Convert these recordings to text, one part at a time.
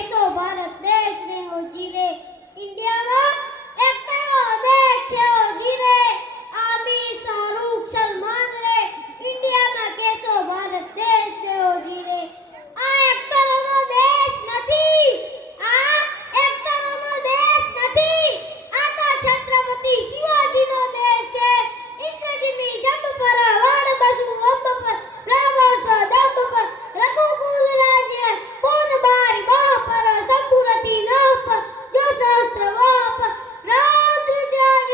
કેસો ભારત દેશ ને હો જીરે ઇન્ડિયામાં એકતાનો દેશ છે હો જીરે આમિર શાહરુખ સલમાન રે ઇન્ડિયામાં કેસો ભારત દેશ ને હો જીરે આ એકતાનો દેશ નથી આ એકતાનો દેશ નથી આ તો છત્રપતિ શિવાજીનો દેશ છે ઇન્દ્રજીની જંબ પર વાડ બસુ અંબ પર રાવણ સદંબ પર રઘુકુલ રાજ્ય પૂન બારી બાહ પર સંપુરતી નાહ પર જો સહસ્ત્ર વાહ પર રાદ્રજરાજ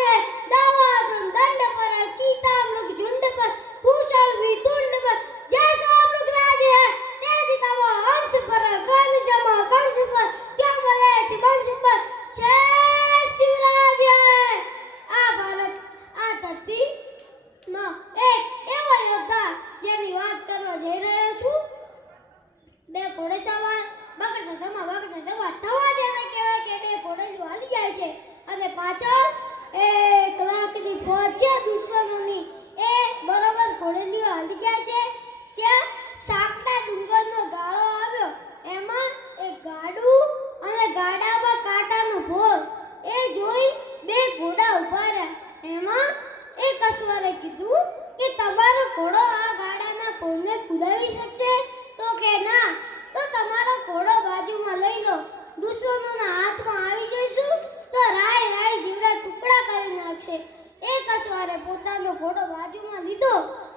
દાવાદમ દંડ પર ચીતામૃગ ઝુંડ પર ભૂષણ વિતુંડ પર જૈસો મૃગરાજ है तेज तव हंस पर गन जमा कंस पर क्या बोले છે બંશ પર शेर शिवराज है આ ભારત આ ધરતી માં એક એવો યોદ્ધા જેની વાત કરવા જઈ રહ્યો છું બે ઘોડે સવાર બગડતા ધમા થવા જેને કહેવાય કે બે ઘોડે હાલી જાય છે અને પાછળ 1 લાખની ફોજ છે દુશ્મનોની એ બરોબર ઘોડેલીઓ હાલી જાય છે ત્યાં સાકડા ડુંગરનો ગાળો આવ્યો એમાં એક ગાડું અને ગાડામાં કાંટાનો ભોર એ જોઈ બે ઘોડા ઊભા રહ્યા એમાં એક અશ્વરે કીધું કે તમારો ઘોડો આ ગાડાના ભોરને કુદાવી શકશે તો કે ના તો તમારો ઘોડો બાજુમાં લઈ લો દુશ્મનોના હાથમાં આવી જઈશું તો રાય રાય જીવડા ટુકડા કરી નાખશે એક અશ્વરે પોતાનો ઘોડો બાજુમાં લીધો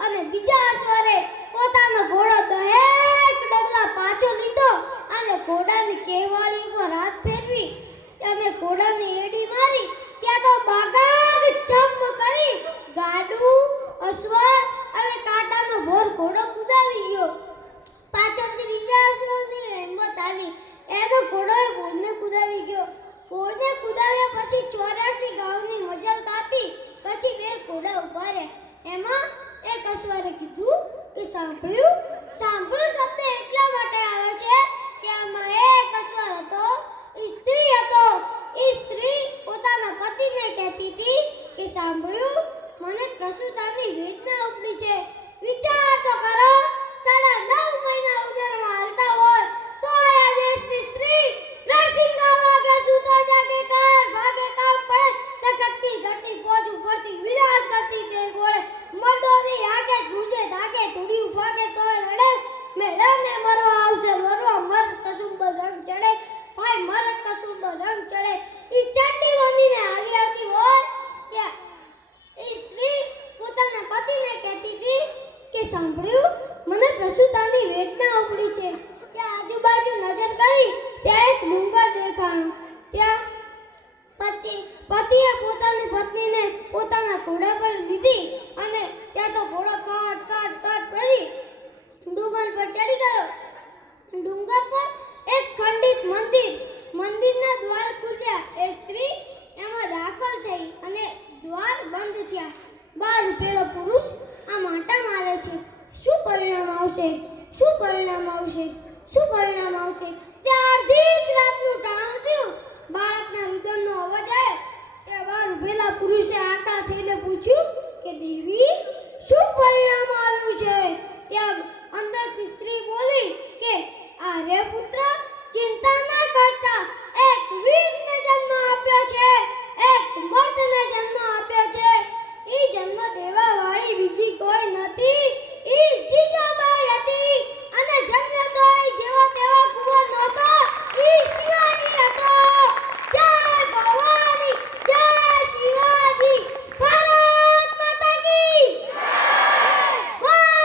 અને બીજા અશ્વરે પોતાનો ઘોડો દહેક ડગલા પાછો લીધો અને ઘોડાની કેવાડી ઉપર હાથ ફેરવી અને ઘોડાની એડી મારી ત્યાં તો બાગાગ ચમ કરી ગાડું અશ્વર અને કાંટાનો ભોર ઘોડો કુદાવી ગયો પાછળથી બીજા અશ્વરની હિંમત આવી એનો ઘોડો ભોરને કુદાવી ગયો ભોરને કુદાવ્યા પછી 84 ગાઉની મજલ કાપી પછી બે ઘોડા ઊભા રહ્યા એમાં એક અશ્વરે કીધું કે સાંભળ્યું શબ્દ એટલા માટે આવે છે કે આમાં એક અશ્વર હતો સ્ત્રી હતો સ્ત્રી પોતાના પતિને કહેતી હતી કે સાંભળ્યું મને પ્રસૂતાની વેદના ઉપડી છે વિચાર તો કરો 9.5 મહિના ઉદરમાં હાલતા હોય તો આ દેશની સ્ત્રી રણસિંગા વાગે સૂતો જાગે કર ભાગે કામ પડે તકતી ધરતી પોજ ઉપરથી વિલાસ કરતી તે ગોળે મડોની આગે ગુજે ધાગે ધૂળિયું ફાગે તોય લડે મેદાને મરવા આવશે મરવા મર કસુંબ રંગ ચડે ભાઈ મર કસુંબ રંગ ચડે ઈ ચડ્ડી બંધીને હાલી આવતી હોય ત્યાં ઈ સ્ત્રી પોતાના પતિને કહેતી હતી કે સાંભળ્યું મને પ્રસૂતાની વેદના ઉપડી છે ત્યાં આજુબાજુ નજર કરી ત્યાં એક ડુંગર દેખાણું ત્યાં પતિએ પોતાની પત્નીને પોતાના ઘોડા પર લીધી અને ત્યાં તો ઘોડો કટ કરી ડુંગર પર ચડી ગયો ડુંગર પર એક ખંડિત મંદિરના દ્વાર ખુલ્યા એ સ્ત્રી એમાં દાખલ થઈ અને દ્વાર બંધ થયા બહાર ઉભેલો પુરુષ આ માટા મારે છે શું પરિણામ આવશે ત્યાં અડધી રાતનું ટાણું થયું બાળકના રુદનનો અવાજ આવ્યો તે બહાર ઉભેલા પુરુષે આકળા થઈને પૂછ્યું કે દેવી